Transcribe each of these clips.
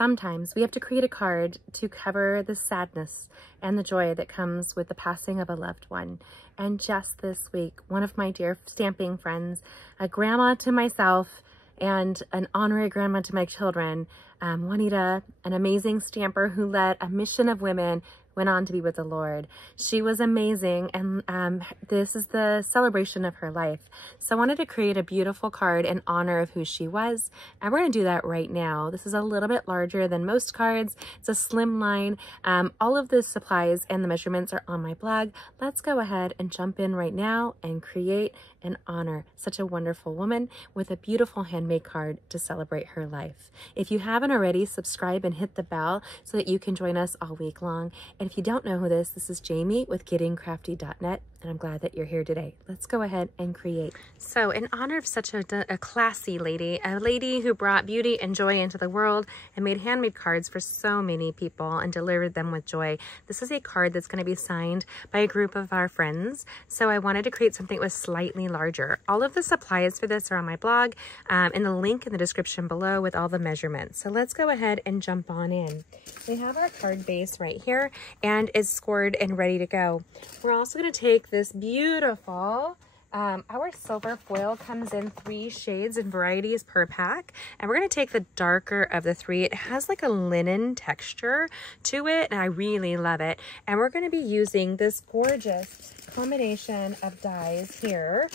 Sometimes we have to create a card to cover the sadness and the joy that comes with the passing of a loved one. And just this week, one of my dear stamping friends, a grandma to myself and an honorary grandma to my children, Juanita, an amazing stamper who led a mission of women, went on to be with the Lord. She was amazing, and this is the celebration of her life. So I wanted to create a beautiful card in honor of who she was, and we're going to do that right now. This is a little bit larger than most cards. It's a slim line. All of the supplies and the measurements are on my blog. Let's go ahead and jump in right now and create and honor such a wonderful woman with a beautiful handmade card to celebrate her life. If you haven't already, subscribe and hit the bell so that you can join us all week long. And if you don't know who this is Jamie with gettingcrafty.net, and I'm glad that you're here today. Let's go ahead and create. So in honor of such a classy lady, a lady who brought beauty and joy into the world and made handmade cards for so many people and delivered them with joy, this is a card that's going to be signed by a group of our friends. So I wanted to create something that was slightly larger. All of the supplies for this are on my blog, and the link in the description below with all the measurements. So let's go ahead and jump on in. We have our card base right here and it's scored and ready to go. We're also going to take this beautiful, our silver foil comes in 3 shades and varieties per pack, and we're going to take the darker of the 3. It has like a linen texture to it and I really love it. And we're going to be using this gorgeous combination of dies here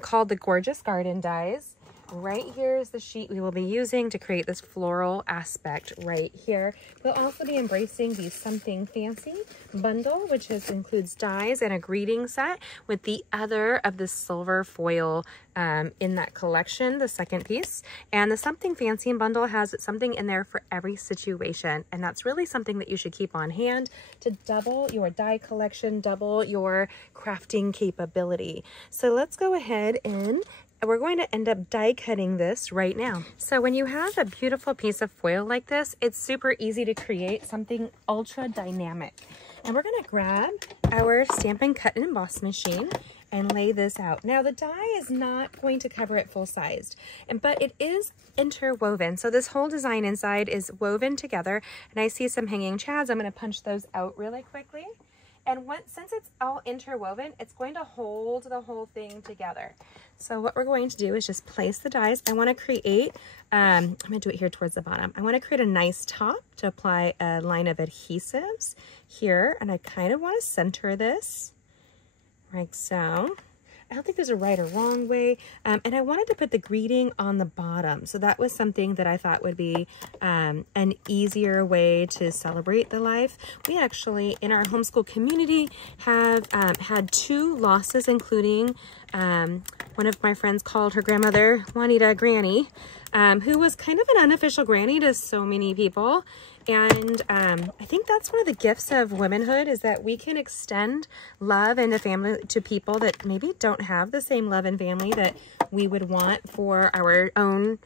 called the Gorgeous Garden dies. Right here is the sheet we will be using to create this floral aspect right here. We'll also be embracing the Something Fancy bundle, which includes dies and a greeting set with the other of the silver foil in that collection, the second piece. And the Something Fancy bundle has something in there for every situation. And that's really something that you should keep on hand to double your die collection, double your crafting capability. So let's go ahead and we're going to end up die cutting this right now. So when you have a beautiful piece of foil like this, it's super easy to create something ultra dynamic. And we're going to grab our Stampin' Cut and Emboss machine and lay this out. Now the die is not going to cover it full sized, but it is interwoven. So this whole design inside is woven together, and I see some hanging chads. I'm going to punch those out really quickly. And since it's all interwoven, it's going to hold the whole thing together. So what we're going to do is just place the dies. I want to create, I'm going to do it here towards the bottom. I want to create a nice top to apply a line of adhesives here. And I kind of want to center this like so. I don't think there's a right or wrong way. And I wanted to put the greeting on the bottom. So that was something that I thought would be an easier way to celebrate the life. We actually, in our homeschool community, have had 2 losses, including one of my friends called her grandmother Juanita Granny, who was kind of an unofficial granny to so many people. And I think that's one of the gifts of womanhood, is that we can extend love and a family to people that maybe don't have the same love and family that we would want for our own,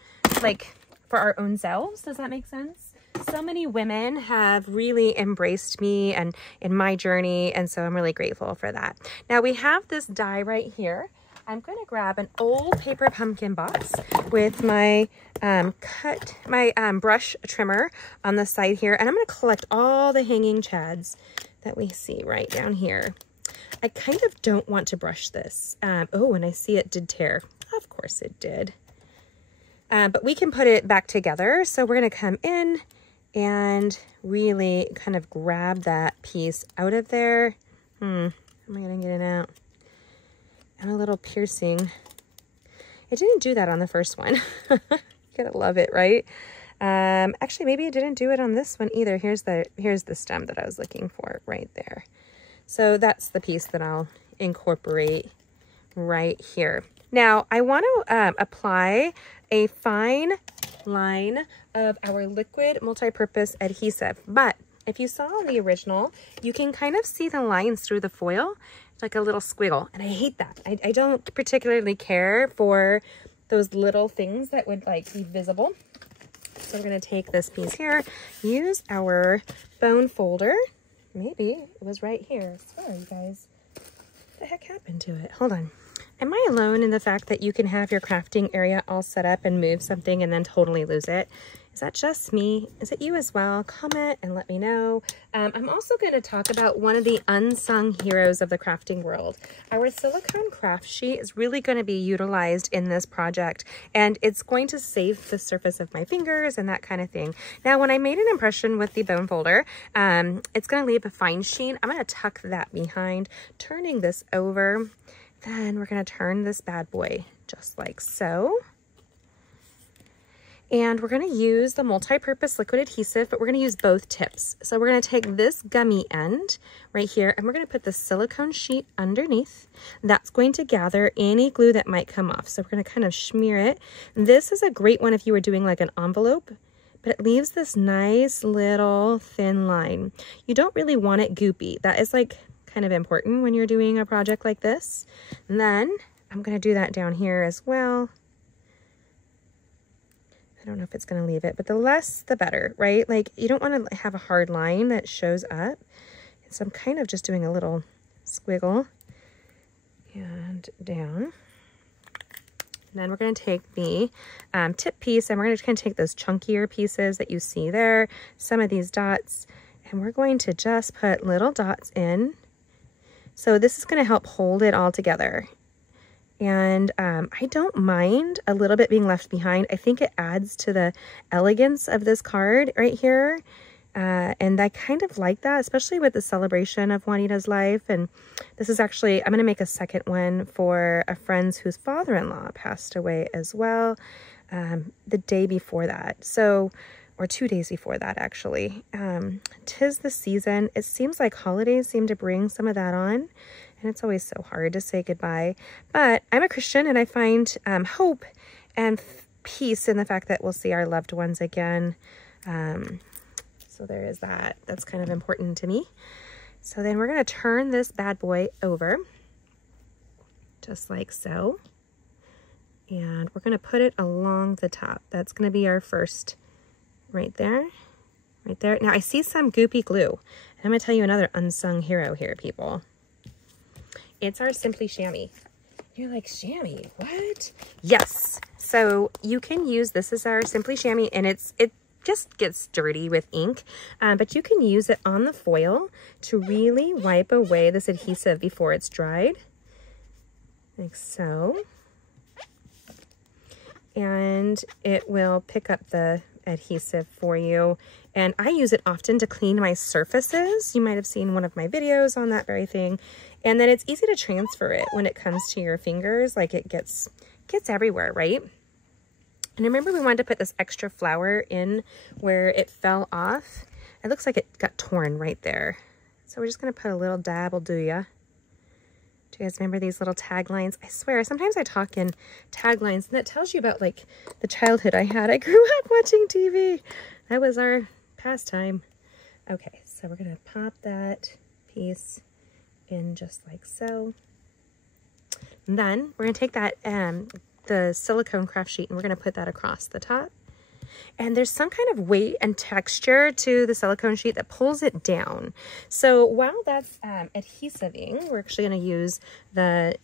like for our own selves. Does that make sense? So many women have really embraced me and in my journey, and so I'm really grateful for that. Now we have this die right here. I'm going to grab an old paper pumpkin box with my brush trimmer on the side here, and I'm going to collect all the hanging chads that we see right down here. I kind of don't want to brush this. Oh, and I see it did tear. Of course it did. But we can put it back together. So we're going to come in and really kind of grab that piece out of there. How am I going to get it out? And a little piercing. It didn't do that on the first one. You gotta love it, right? Actually, maybe it didn't do it on this one either. Here's the stem that I was looking for right there. So that's the piece that I'll incorporate right here. Now I want to apply a fine line of our liquid multi-purpose adhesive, but if you saw the original, you can kind of see the lines through the foil, like a little squiggle. And I hate that. I don't particularly care for those little things that would like be visible. So we're going to take this piece here, use our bone folder. Maybe it was right here. Sorry, you guys. What the heck happened to it? Hold on. Am I alone in the fact that you can have your crafting area all set up and move something and then totally lose it? Is that just me? Is it you as well? Comment and let me know. I'm also going to talk about one of the unsung heroes of the crafting world. Our silicone craft sheet is really going to be utilized in this project, and it's going to save the surface of my fingers and that kind of thing. Now, when I made an impression with the bone folder, it's going to leave a fine sheen. I'm going to tuck that behind, turning this over. Then we're going to turn this bad boy just like so. And we're going to use the multi-purpose liquid adhesive, but we're going to use both tips. So we're going to take this gummy end right here, and we're going to put the silicone sheet underneath. That's going to gather any glue that might come off. So we're going to kind of smear it. This is a great one if you were doing like an envelope, but it leaves this nice little thin line. You don't really want it goopy. That is like kind of important when you're doing a project like this. And then I'm going to do that down here as well. I don't know if it's going to leave it, but the less, the better, right? Like you don't want to have a hard line that shows up. So I'm kind of just doing a little squiggle and down. And then we're going to take the tip piece, and we're going to kind of take those chunkier pieces that you see there, some of these dots, and we're going to just put little dots in. So this is going to help hold it all together. And I don't mind a little bit being left behind. I think it adds to the elegance of this card right here. And I kind of like that, especially with the celebration of Juanita's life. And this is actually, I'm going to make a second one for a friend's whose father-in-law passed away as well, the day before that. So, or 2 days before that, actually. 'Tis the season. It seems like holidays seem to bring some of that on. And it's always so hard to say goodbye. But I'm a Christian, and I find hope and peace in the fact that we'll see our loved ones again. So there is that. That's kind of important to me. So then we're going to turn this bad boy over, just like so. And we're going to put it along the top. That's going to be our first right there. Right there. Now I see some goopy glue. And I'm going to tell you another unsung hero here, people. It's our Simply Chamois. You're like, chamois, what? Yes. So you can use, this is our Simply Chamois, and it just gets dirty with ink, but you can use it on the foil to really wipe away this adhesive before it's dried, like so. And it will pick up the adhesive for you. And I use it often to clean my surfaces. You might have seen one of my videos on that very thing. And then it's easy to transfer it when it comes to your fingers. Like it gets everywhere, right? And remember, we wanted to put this extra flower in where it fell off. It looks like it got torn right there. So we're just going to put a little dab, will do ya. Do you guys remember these little taglines? I swear, sometimes I talk in taglines, and that tells you about like the childhood I had. I grew up watching TV. That was our pastime. Okay, so we're going to pop that piece in just like so. And then we're going to take that the silicone craft sheet, and we're going to put that across the top. And there's some kind of weight and texture to the silicone sheet that pulls it down. So while that's adhesiving, we're actually going to use the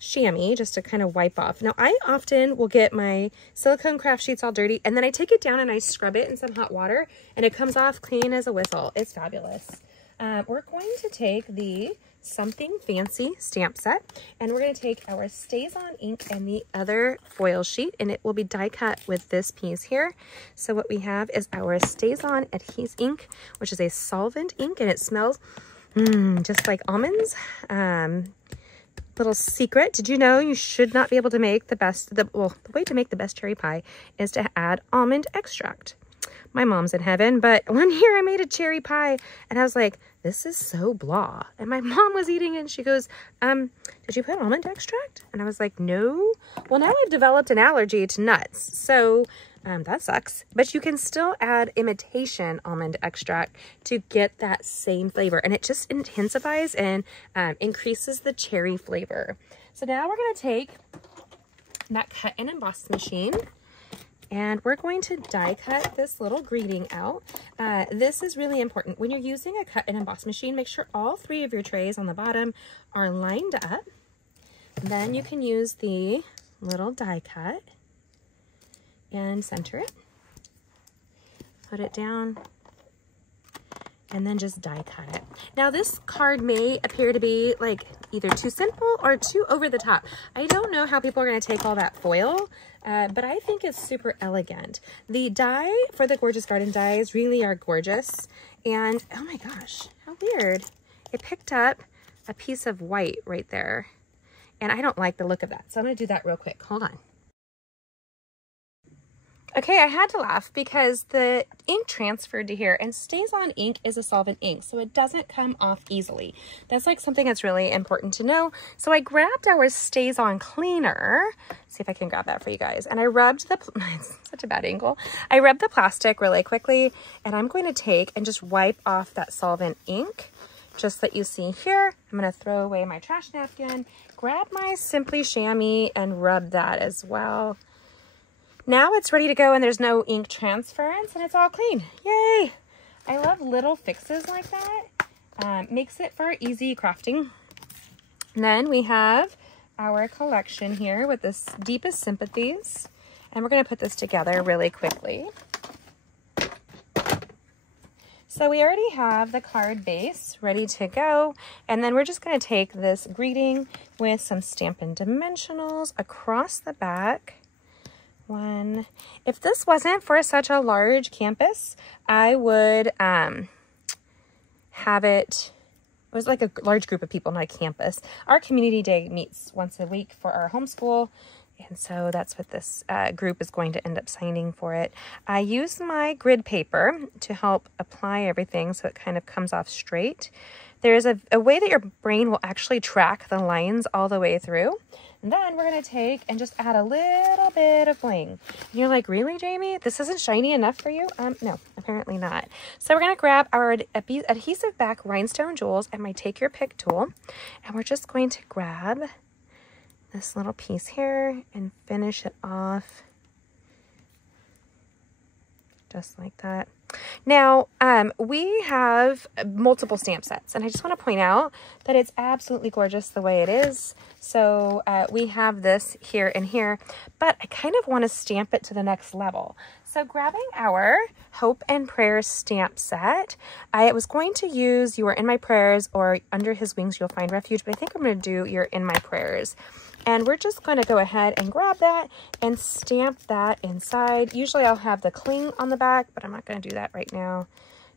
chamois just to kind of wipe off. Now, I often will get my silicone craft sheets all dirty, and then I take it down and I scrub it in some hot water, and it comes off clean as a whistle. It's fabulous. We're going to take the Something Fancy stamp set, and we're going to take our Stays On ink and the other foil sheet, and it will be die cut with this piece here. So what we have is our Stays On Adhese ink, which is a solvent ink, and it smells just like almonds. Little secret, did you know you should not be able to make the way to make the best cherry pie is to add almond extract. My mom's in heaven, but one year I made a cherry pie and I was like, this is so blah. And my mom was eating it and she goes, did you put almond extract? And I was like, no. Well, now I've developed an allergy to nuts. So that sucks. But you can still add imitation almond extract to get that same flavor. And it just intensifies and increases the cherry flavor. So now we're going to take that cut and emboss machine, and we're going to die cut this little greeting out. This is really important. When you're using a cut and emboss machine, make sure all 3 of your trays on the bottom are lined up. Then you can use the little die cut and center it. put it down, and then just die cut it. Now this card may appear to be like either too simple or too over the top. I don't know how people are going to take all that foil, but I think it's super elegant. The die for the Gorgeous Garden dies really are gorgeous. And oh my gosh, how weird. It picked up a piece of white right there. And I don't like the look of that. So I'm going to do that real quick. Hold on. Okay, I had to laugh because the ink transferred to here, and StazOn ink is a solvent ink, so it doesn't come off easily. That's like something that's really important to know. So I grabbed our StazOn cleaner. See if I can grab that for you guys. And I rubbed the, it's such a bad angle. I rubbed the plastic really quickly, and I'm going to take and just wipe off that solvent ink, just that you see here. I'm going to throw away my trash napkin, grab my Simply Chamois, and rub that as well. Now it's ready to go and there's no ink transference and it's all clean. Yay! I love little fixes like that. Makes it for easy crafting. And then we have our collection here with this Deepest Sympathies. And we're going to put this together really quickly. So we already have the card base ready to go. And then we're just going to take this greeting with some Stampin' Dimensionals across the back. One. If this wasn't for such a large campus, I would have it was like a large group of people, not a campus. Our community day meets once a week for our homeschool, and so that's what this group is going to end up signing for it. I use my grid paper to help apply everything so it kind of comes off straight. There's a way that your brain will actually track the lines all the way through. And then we're going to take and just add a little bit of bling. And you're like, really, Jamie? This isn't shiny enough for you? No, apparently not. So we're going to grab our adhesive back rhinestone jewels and my Take Your Pick tool. And we're just going to grab this little piece here and finish it off just like that. Now, we have multiple stamp sets, and I just want to point out that it's absolutely gorgeous the way it is. So we have this here and here, but I kind of want to stamp it to the next level. So grabbing our Hope and Prayers stamp set, I was going to use You Are In My Prayers or Under His Wings You'll Find Refuge, but I think I'm going to do You're In My Prayers. And we're just going to go ahead and grab that and stamp that inside. Usually I'll have the cling on the back, but I'm not going to do that right now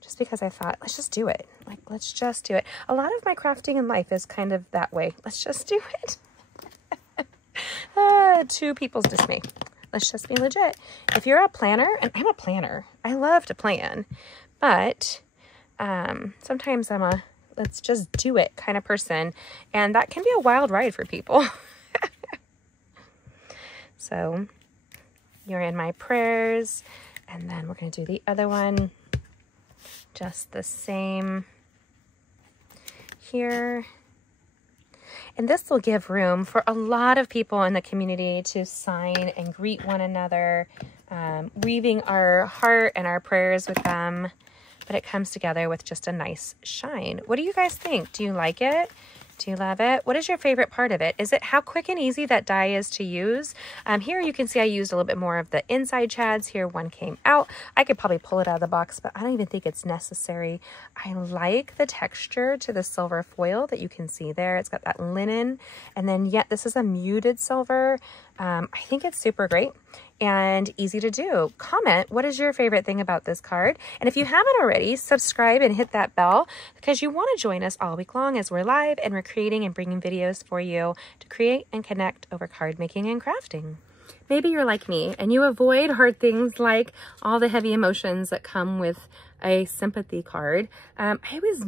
just because I thought, let's just do it. Like, let's just do it. A lot of my crafting in life is kind of that way. Let's just do it. To people's dismay. Let's just be legit. If you're a planner, and I'm a planner, I love to plan, but sometimes I'm a let's just do it kind of person, and that can be a wild ride for people. So You're In My Prayers, and then we're going to do the other one just the same here. And this will give room for a lot of people in the community to sign and greet one another, weaving our heart and our prayers with them, but it comes together with just a nice shine. What do you guys think? Do you like it? Do you love it? What is your favorite part of it? Is it how quick and easy that die is to use? Here you can see I used a little bit more of the inside chads. Here one came out. I could probably pull it out of the box, but I don't even think it's necessary. I like the texture to the silver foil that you can see there. It's got that linen, and then yet this is a muted silver. I think it's super great and easy to do. Comment, what is your favorite thing about this card? And if you haven't already, subscribe and hit that bell because you want to join us all week long as we're live and we're creating and bringing videos for you to create and connect over card making and crafting. Maybe you're like me and you avoid hard things like all the heavy emotions that come with a sympathy card. I always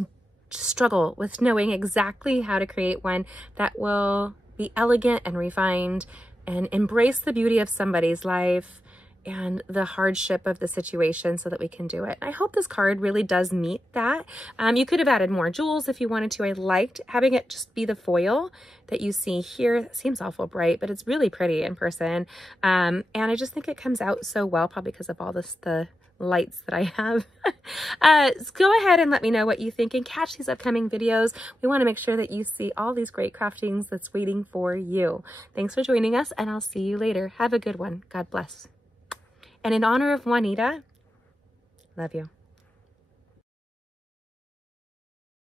struggle with knowing exactly how to create one that will be elegant and refined and embrace the beauty of somebody's life and the hardship of the situation so that we can do it. I hope this card really does meet that. You could have added more jewels if you wanted to. I liked having it just be the foil that you see here. It seems awful bright, but it's really pretty in person. And I just think it comes out so well, probably because of all the lights that I have. So go ahead and let me know what you think and catch these upcoming videos. We want to make sure that you see all these great craftings that's waiting for you. Thanks for joining us, and I'll see you later. Have a good one. God bless. And in honor of Juanita, Love you.